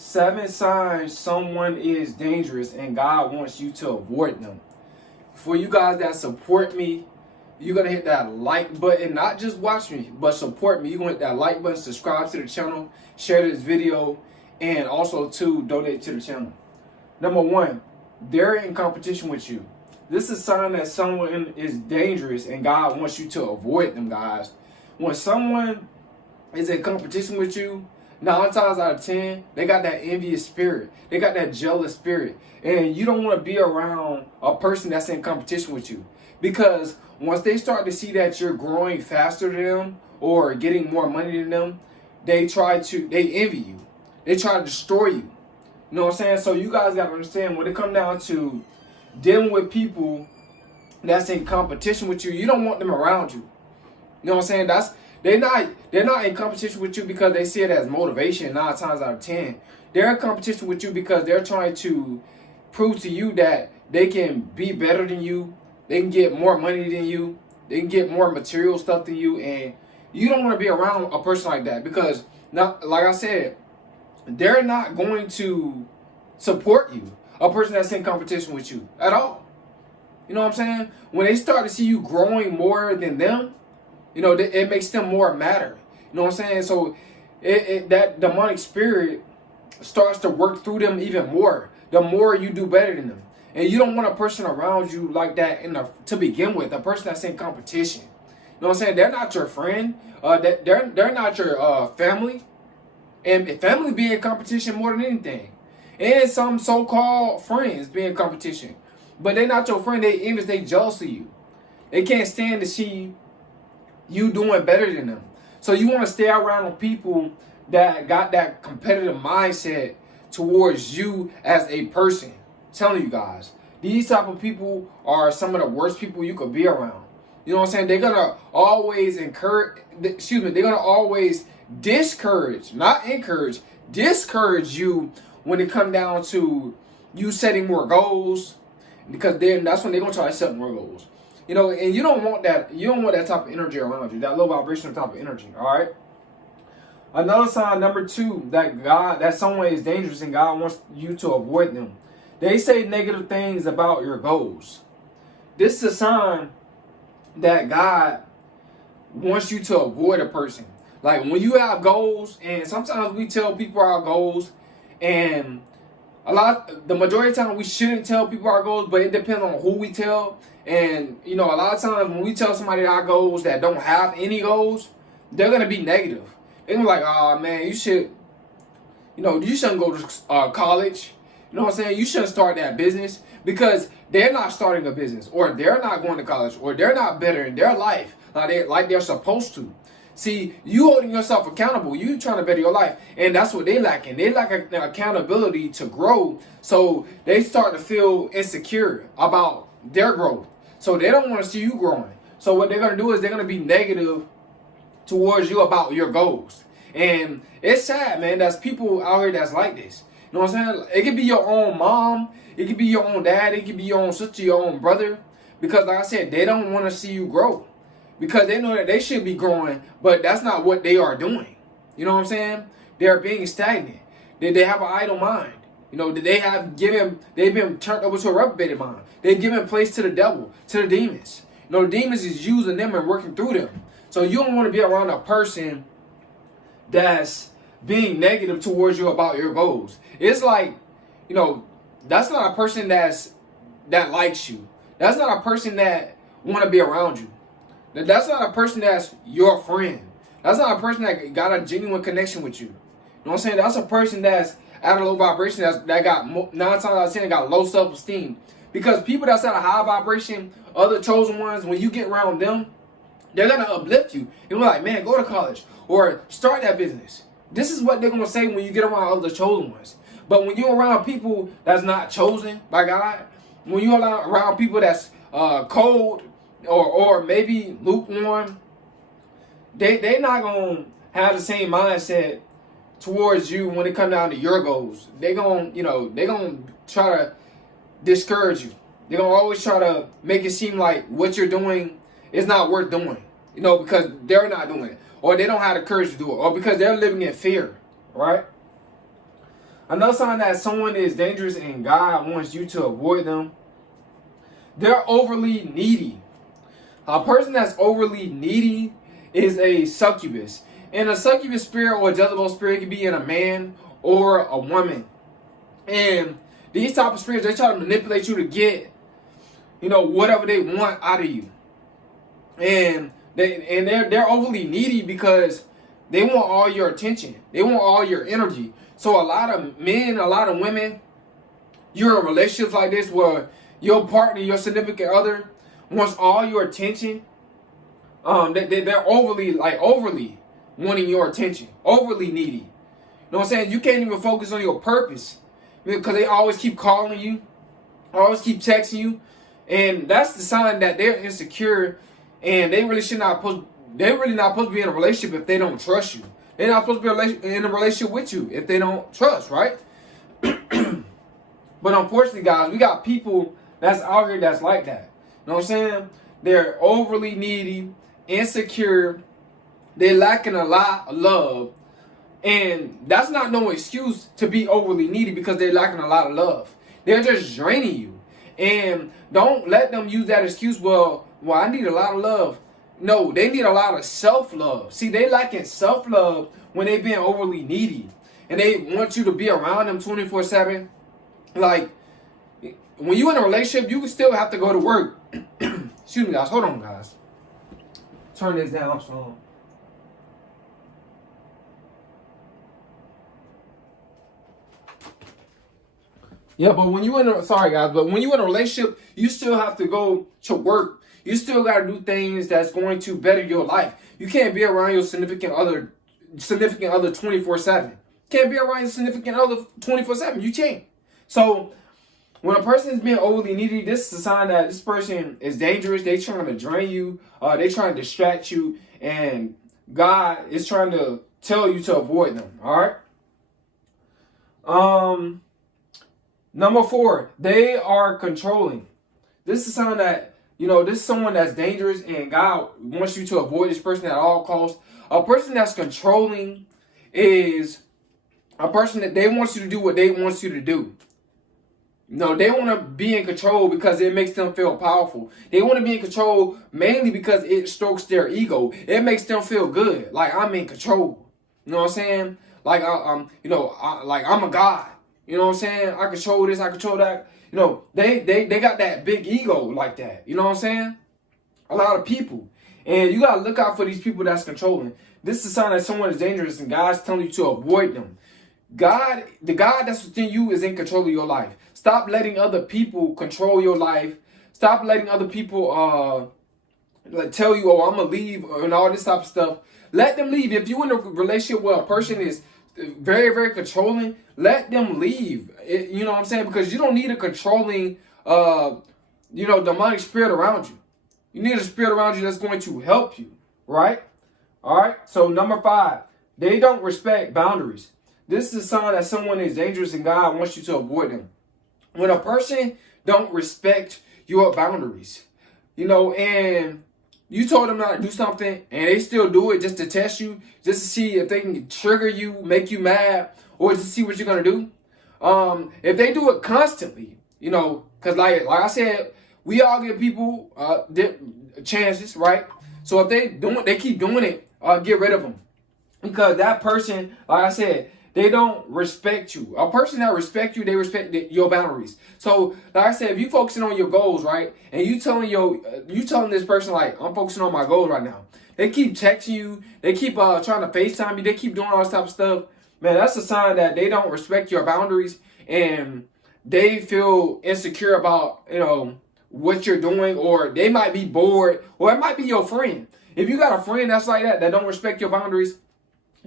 7 signs someone is dangerous and God wants you to avoid them. For you guys that support me, you're going to hit that like button. Not just watch me, but support me. You're going to hit that like button, subscribe to the channel, share this video, and also to donate to the channel. Number 1, they're in competition with you. This is a sign that someone is dangerous and God wants you to avoid them, guys. When someone is in competition with you, 9 times out of 10, they got that envious spirit. They got that jealous spirit. And you don't want to be around a person that's in competition with you. Because once they start to see that you're growing faster than them or getting more money than them, they envy you. They try to destroy you. You know what I'm saying? So you guys got to understand, when it comes down to dealing with people that's in competition with you, you don't want them around you. You know what I'm saying? They're not in competition with you because they see it as motivation 9 times out of 10. They're in competition with you because they're trying to prove to you that they can be better than you. They can get more money than you. They can get more material stuff than you. And you don't want to be around a person like that because, now, like I said, they're not going to support you. A person that's in competition with you at all. You know what I'm saying? When they start to see you growing more than them, you know, it makes them more matter. You know what I'm saying? So that demonic spirit starts to work through them even more. The more you do better than them. And you don't want a person around you like that to begin with. A person that's in competition. You know what I'm saying? They're not your friend. They're not your family. And family be in competition more than anything. And some so-called friends be in competition. But they're not your friend. They envious. They jealous of you. They can't stand to see you doing better than them. So you want to stay around people that got that competitive mindset towards you as a person. I'm telling you guys, these type of people are some of the worst people you could be around. You know what I'm saying? They're gonna always they're gonna always discourage, not encourage, discourage you when it comes down to you setting more goals, because then that's when they're gonna try to set more goals. You know, and you don't want that. You don't want that type of energy around you. That low vibrational type of energy. All right. Another sign, number 2, that someone is dangerous and God wants you to avoid them. They say negative things about your goals. This is a sign that God wants you to avoid a person. Like when you have goals, and sometimes we tell people our goals, and the majority of the time we shouldn't tell people our goals, but it depends on who we tell. And, you know, a lot of times when we tell somebody our goals that don't have any goals, they're going to be negative. They're going to be like, oh, man, you shouldn't go to college. You know what I'm saying? You shouldn't start that business, because they're not starting a business, or they're not going to college, or they're not better in their life like they're supposed to. See, you holding yourself accountable. You trying to better your life. And that's what they lacking. They lack accountability to grow. So they start to feel insecure about their growth. So they don't want to see you growing. So what they're going to do is they're going to be negative towards you about your goals. And it's sad, man. There's people out here that's like this. You know what I'm saying? It could be your own mom. It could be your own dad. It could be your own sister, your own brother. Because like I said, they don't want to see you grow. Because they know that they should be growing, but that's not what they are doing. You know what I'm saying? They're being stagnant. They have an idle mind. You know, they've been turned over to a reprobated mind. They've given place to the devil, to the demons. You know, the demons is using them and working through them. So you don't want to be around a person that's being negative towards you about your goals. It's like, you know, that's not a person that likes you. That's not a person that want to be around you. That's not a person that's your friend. That's not a person that got a genuine connection with you. You know what I'm saying? That's a person that's at a low vibration, that got 9 times out of 10 got low self-esteem. Because people that's at a high vibration, other chosen ones, when you get around them, they're going to uplift you. And we're like, man, go to college or start that business. This is what they're going to say when you get around other chosen ones. But when you're around people that's not chosen by God, when you're around people that's cold, or maybe lukewarm, they're not going to have the same mindset towards you when it comes down to your goals. They're going to try to discourage you. They're going to always try to make it seem like what you're doing is not worth doing, because they're not doing it, or they don't have the courage to do it, or because they're living in fear, right? Another sign that someone is dangerous and God wants you to avoid them. They're overly needy. A person that's overly needy is a succubus. And a succubus spirit or a Jezebel spirit can be in a man or a woman. And these type of spirits, they try to manipulate you to get, whatever they want out of you. And they're overly needy because they want all your attention. They want all your energy. So a lot of men, a lot of women, you're in relationships like this where your partner, your significant other, wants all your attention. They're overly wanting your attention, overly needy. You know what I'm saying? You can't even focus on your purpose because they always keep calling you, always keep texting you, and that's the sign that they're insecure and they really not supposed to be in a relationship if they don't trust you. They're not supposed to be in a relationship with you if they don't trust, right? But unfortunately, guys, we got people that's out here that's like that. You know what I'm saying? They're overly needy, insecure. They're lacking a lot of love. And that's not no excuse to be overly needy because they're lacking a lot of love. They're just draining you. And don't let them use that excuse, well, I need a lot of love. No, they need a lot of self-love. See, they lacking self-love when they being overly needy. And they want you to be around them 24/7. Like, when you're in a relationship, you can still have to go to work. Excuse me, guys. Hold on, guys. Turn this down. So. Yeah, but when you're in a relationship, you still have to go to work. You still got to do things that's going to better your life. You can't be around your significant other 24/7. Can't be around your significant other 24/7. You can't. So when a person is being overly needy, this is a sign that this person is dangerous. They trying to drain you. They trying to distract you, and God is trying to tell you to avoid them. All right. Number 4, they are controlling. This is a sign that, this is someone that's dangerous and God wants you to avoid this person at all costs. A person that's controlling is a person that they want you to do what they want you to do. They want to be in control because it makes them feel powerful. They want to be in control mainly because it strokes their ego. It makes them feel good. Like, I'm in control. You know what I'm saying? Like, like I'm a god. You know what I'm saying? I control this, I control that. They got that big ego like that. You know what I'm saying? A lot of people. And you got to look out for these people that's controlling. This is a sign that someone is dangerous and God's telling you to avoid them. The God that's within you is in control of your life. Stop letting other people control your life. Stop letting other people tell you, I'm going to leave and all this type of stuff. Let them leave. If you're in a relationship where a person is very, very controlling, let them leave. You know what I'm saying? Because you don't need a controlling, demonic spirit around you. You need a spirit around you that's going to help you, right? All right. So number 5, they don't respect boundaries. This is a sign that someone is dangerous and God wants you to avoid them. When a person don't respect your boundaries, and you told them not to do something and they still do it just to test you, just to see if they can trigger you, make you mad, or just to see what you're going to do. If they do it constantly, because like I said, we all give people chances, right? So if they keep doing it, get rid of them. Because that person, like I said, they don't respect you. A person that respects you, they respect your boundaries. So, like I said, if you focusing on your goals, right, and you telling this person, like, I'm focusing on my goals right now. They keep texting you. They keep trying to FaceTime you. They keep doing all this type of stuff. Man, that's a sign that they don't respect your boundaries and they feel insecure about, what you're doing, or they might be bored, or it might be your friend. If you got a friend that's like that don't respect your boundaries,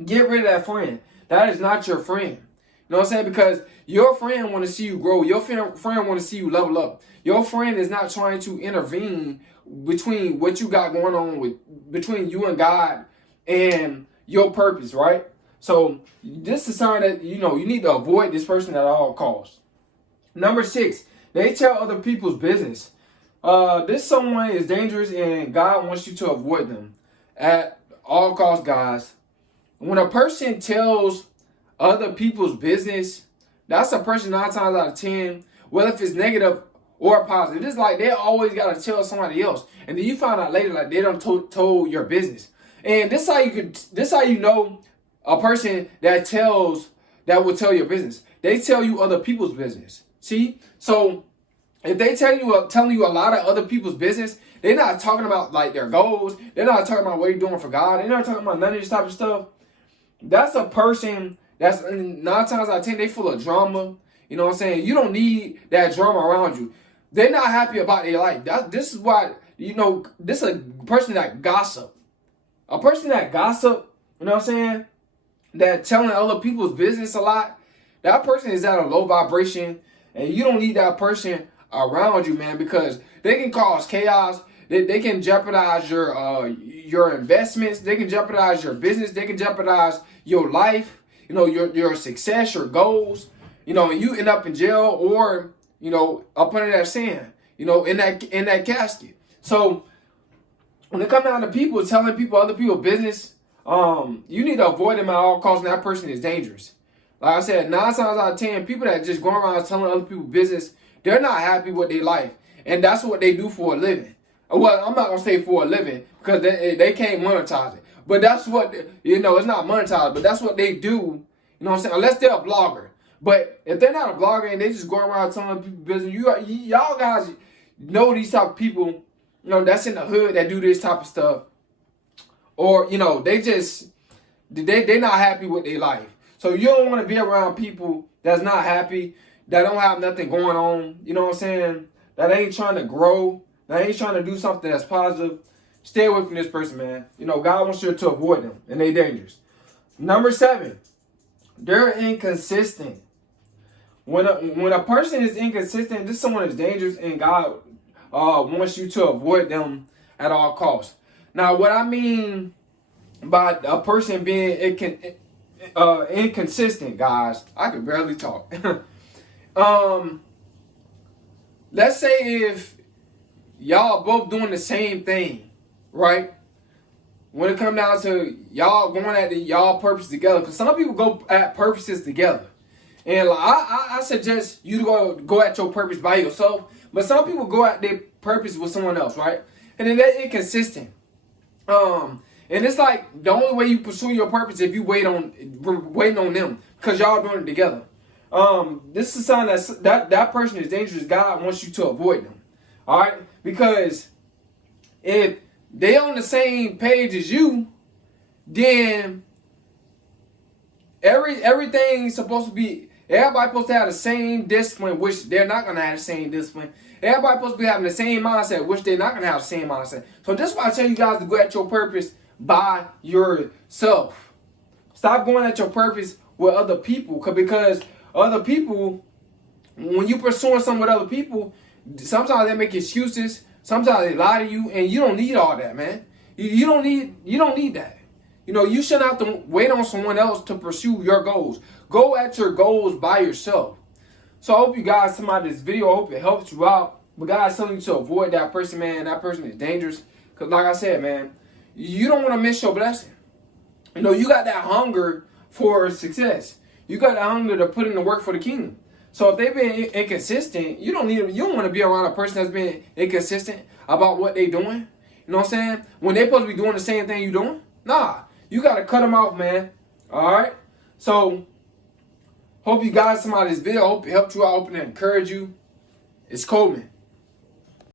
get rid of that friend. That is not your friend. You know what I'm saying? Because your friend want to see you grow. Your friend want to see you level up. Your friend is not trying to intervene between what you got going on between you and God and your purpose, right? So this is a sign that, you need to avoid this person at all costs. Number 6, they tell other people's business. This someone is dangerous and God wants you to avoid them at all costs, guys. When a person tells other people's business, That's a person 9 times out of 10, whether if it's negative or positive. It's like they always got to tell somebody else. And then you find out later, like they done told your business. And this how you know a person that will tell your business. They tell you other people's business. See? So if they telling you a lot of other people's business, they're not talking about like their goals. They're not talking about what you're doing for God. They're not talking about none of this type of stuff. That's a person that's 9 times out of 10, they full of drama. You know what I'm saying? You don't need that drama around you. They're not happy about their life. This is why, this is a person that gossip. A person that gossip, you know what I'm saying, that telling other people's business a lot, that person is at a low vibration, and you don't need that person around you, man, because they can cause chaos. They can jeopardize your investments. They can jeopardize your business. They can jeopardize your life, your success, your goals, and you end up in jail or, up under that sand, in that casket. So when it comes down to people telling people other people's business, you need to avoid them at all costs, and that person is dangerous. Like I said, 9 times out of 10, people that just go around telling other people business, they're not happy with their life. And that's what they do for a living. Well, I'm not going to say for a living because they can't monetize it. But that's what, it's not monetized, but that's what they do, you know what I'm saying, unless they're a blogger. But if they're not a blogger and they just go around telling people business, y'all guys know these type of people, that's in the hood that do this type of stuff. Or, they're not happy with their life. So you don't want to be around people that's not happy, that don't have nothing going on, you know what I'm saying, that ain't trying to grow, that ain't trying to do something that's positive. Stay away from this person, man. God wants you to avoid them, and they're dangerous. Number 7, they're inconsistent. When a person is inconsistent, this is someone that's dangerous, and God wants you to avoid them at all costs. Now, what I mean by a person being inconsistent, guys, I can barely talk. Let's say if y'all both doing the same thing, right? When it comes down to y'all going at y'all purpose together, because some people go at purposes together. And I suggest you to go at your purpose by yourself, but some people go at their purpose with someone else, right? And then they're inconsistent. And it's like the only way you pursue your purpose if you waiting on them, because y'all doing it together. This is a sign that person is dangerous. God wants you to avoid them. All right, because if they on the same page as you, then everything's supposed to be. Everybody supposed to have the same discipline, which they're not gonna have the same discipline. Everybody supposed to be having the same mindset, which they're not gonna have the same mindset. So this is why I tell you guys to go at your purpose by yourself. Stop going at your purpose with other people, because other people, when you pursuing something with other people, sometimes they make excuses, sometimes they lie to you, and you don't need all that, man. You don't need that. You shouldn't have to wait on someone else to pursue your goals. Go at your goals by yourself. So I hope you guys come out of this video. I hope it helps you out. But guys, telling you to avoid that person, man. That person is dangerous. Because like I said, man, you don't want to miss your blessing. You got that hunger for success. You got that hunger to put in the work for the kingdom. So if they've been inconsistent, you don't want to be around a person that's been inconsistent about what they're doing. You know what I'm saying? When they're supposed to be doing the same thing you're doing. Nah, you got to cut them off, man. All right? So hope you guys come out of this video. Hope it helped you out. Hope it encouraged you. It's Coleman.